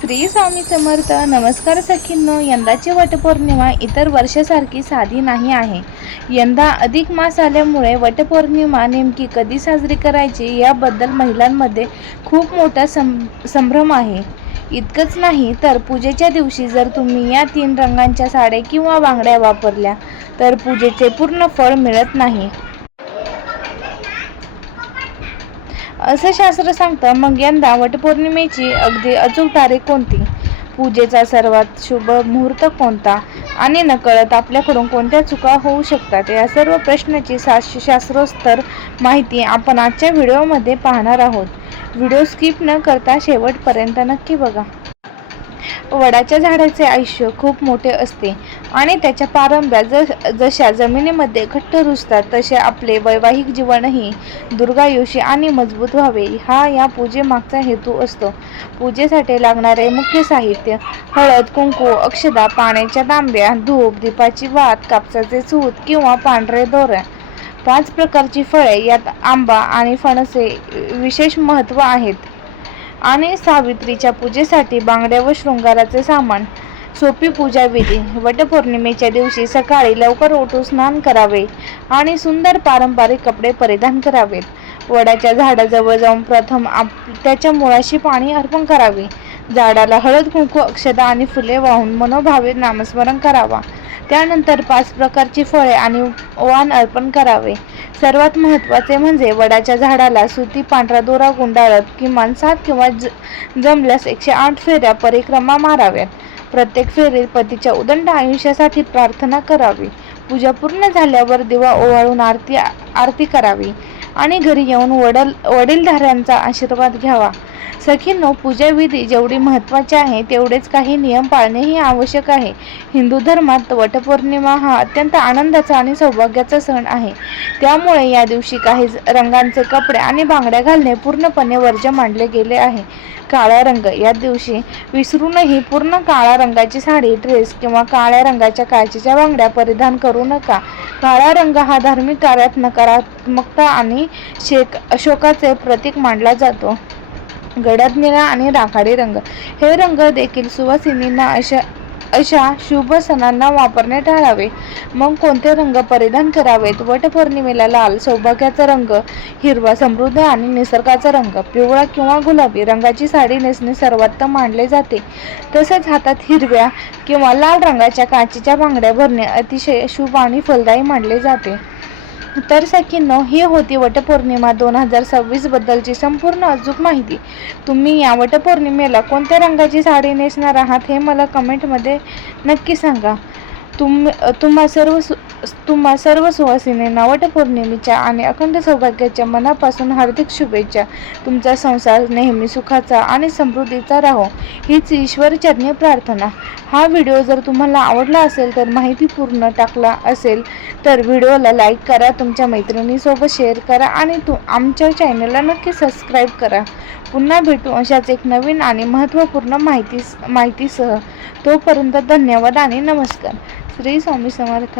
श्री स्वामी समर्थ. नमस्कार सखींनो. यंदाची वटपौर्णिमा इतर वर्षासारखी साधी नाही आहे. यंदा अधिक मास आल्यामुळे वटपौर्णिमा नेमकी कधी साजरी करायची याबद्दल महिलांमध्ये खूप मोठा संभ्रम आहे. इतकंच नाही तर पूजेच्या दिवशी जर तुम्ही या 3 रंगांच्या साड्या किंवा बांगड्या वापरल्या तर पूजेचे पूर्ण फळ मिळत नाही, असं शास्त्र सांगतं. मग यंदा वटपौर्णिमेची अगदी अचूक तारीख कोणती, पूजेचा सर्वात शुभ मुहूर्त कोणता आणि नकळत आपल्याकडून कोणत्या चुका होऊ शकतात, या सर्व प्रश्नाची शास्त्रोत्तर माहिती आपण आजच्या व्हिडिओमध्ये पाहणार आहोत. व्हिडिओ स्किप न करता शेवटपर्यंत नक्की बघा. वडाच्या झाडाचे आयुष्य खूप मोठे असते आणि त्याच्या पारंब्या जशा जमिनीमध्ये घट्ट रुजतात तसे आपले वैवाहिक जीवनही दीर्घायुषी आणि मजबूत व्हावे हा या पूजेमागचा हेतू असतो. पूजेसाठी लागणारे मुख्य साहित्य: हळद, कुंकू, अक्षता, पाण्याच्या तांब्या, धूप, दीपाची वात, कापसाचे सूत किंवा पांढरे दोरे, 5 प्रकारची फळे, यात आंबा आणि फणसे विशेष महत्त्व आहेत, आणि सावित्रीच्या पूजेसाठी बांगड्या व शृंगाराचे सामान. सोपी पूजा विधी: वटपौर्णिमेच्या दिवशी सकाळी लवकर उठून स्नान करावे आणि सुंदर पारंपरिक कपडे परिधान करावेत. वडाच्या झाडाजवळ जाऊन प्रथम त्याच्या मुळाशी पाणी अर्पण करावे. झाडाला हळद, कुंकू, अक्षता आणि फुले वाहून मनोभावे नामस्मरण करावा. त्यानंतर 5 प्रकारची फळे आणि वाण अर्पण करावे. सर्वात महत्त्वाचे म्हणजे वडाच्या झाडाला सुती पांढरा दोरा गुंडाळत किमान 7 किंवा जमल्यास 108 फेऱ्या परिक्रमा माराव्यात. प्रत्येक फेरीत पतीच्या उदंड आयुष्यासाठी प्रार्थना करावी. पूजा पूर्ण झाल्यावर दिवा ओवाळून आरती करावी आणि घरी येऊन वडीलधाऱ्यांचा आशीर्वाद घ्यावा. सखींनो, पूजाविधी जेवढी महत्त्वाची आहे तेवढेच काही नियम पाळणेही आवश्यक आहे. हिंदू धर्मात वटपौर्णिमा हा अत्यंत आनंदाचा आणि सौभाग्याचा सण आहे. त्यामुळे या दिवशी काही रंगांचे कपडे आणि बांगड्या घालणे पूर्णपणे वर्ज्य मानले गेले आहे. काळा रंग: या दिवशी विसरूनही पूर्ण काळ्या रंगाची साडी, ड्रेस किंवा काळ्या रंगाच्या काचेच्या बांगड्या परिधान करू नका. काळा रंग हा धार्मिक कार्यात नकारात्मकता आणि अशोकाचे प्रतीक मानला जातो. गडद निळा आणि राखाडी रंग: हे रंग देखील सुवासिनींना अशा शुभ सणांना वापरणे टाळावे. मग कोणते रंग परिधान करावेत? वटपौर्णिमेला लाल, सौभाग्याचा रंग; हिरवा, समृद्धी आणि निसर्गाचा रंग; पिवळा किंवा गुलाबी रंगाची साडी नेसणे सर्वोत्तम मानले जाते. तसेच हातात हिरव्या किंवा लाल रंगाच्या काचेच्या बांगड्या भरणे अतिशय शुभ आणि फलदायी मानले जाते. तर सखींनो, ही होती वटपौर्णिमा 2026 बद्दलची संपूर्ण अचूक माहिती. तुम्ही या वटपौर्णिमेला कोणत्या रंगाची साडी नेसणार आहात हे मला कमेंटमध्ये नक्की सांगा. तुम्हा सर्व सुवासिनींना वटपौर्णिमेच्या आणि अखंड सौभाग्याच्या मनापासून हार्दिक शुभेच्छा. तुमचा संसार नेहमी सुखाचा आणि समृद्धीचा राहो हीच ईश्वरचरणी प्रार्थना. हा व्हिडिओ जर तुम्हाला आवडला असेल तर माहितीपूर्ण टाकला असेल तर व्हिडिओला लाईक करा, तुमच्या मैत्रिणींसोबत शेअर करा आणि आमच्या चॅनलला नक्की सबस्क्राईब करा. पुन्हा भेटू अशाच एक नवीन आणि महत्त्वपूर्ण माहितीसह. तोपर्यंत धन्यवाद आणि नमस्कार. श्री स्वामी समर्थ.